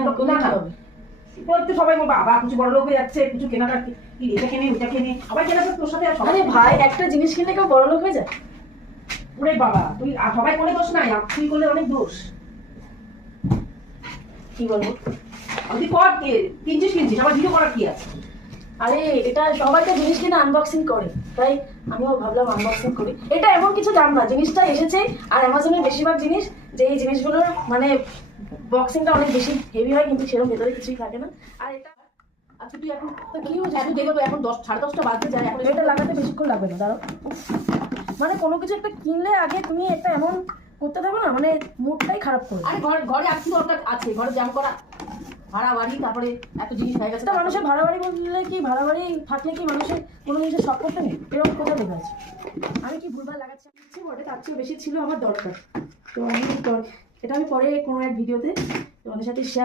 কেন করলে কি হবে? তো সবাই বলবো বাবা কিছু বড় লোক হয়ে যাচ্ছে, কিছু কেনাকাটা কি এটা কেনে ওইটা কেনে, সবাই কেনাকাটা তোর সাথে। আর সবাই আরে ভাই, একটা জিনিস কিনলে কেউ বড় লোক হয়ে যায়? ওরে বাবা, তুই সবাই করে দোষ নাই, তুই করলে অনেক দোষ। কি বলবো? আমি কর কিনছিস আমার ভিডিও করার কি আছে? আরে এটা সবাই তো জিনিস কিনে আনবক্সিং করে, তাই আমিও ভাবলাম আনবক্সিং করি। এটা এমন কিছু দাম না, জিনিসটা এসেছে। আর অ্যামাজনের বেশিরভাগ জিনিস, যে এই জিনিসগুলোর মানে বক্সিংটা অনেক বেশি হেভি হয়, কিন্তু সেরকম ভেতরে কিছুই থাকে না। আর এটা আচ্ছা তুই এখন তো কি হয়েছে? এখন দেখবো, এখন 10 সাড়ে 10টা বাজতে যায়, এখন এটা লাগাতে বেশিক্ষণ লাগবে না, দাঁড়াও। মানে কোনো কিছু একটা কিনলে আগে তুমি একটা এমন করতে থাকো না, মানে মুডটাই খারাপ করে। আরে ঘরে আর কি দরকার আছে? ঘরে জাম করা, ভাড়া বাড়ি, তারপরে এত জিনিস হয়ে গেছে। তা মানুষের ভাড়া বাড়ি বললে কি, ভাড়া বাড়ি থাকলে কি মানুষের কোনো জিনিসের শখ করতে নেই? এরকম কোথায় লেখা আছে? আমি কি ভুলভাল লাগাচ্ছি বটে, তার চেয়েও বেশি ছিল আমার দরকার। তো এটা আমি পরে কোনো এক ভিডিওতে তোমাদের সাথে শেয়ার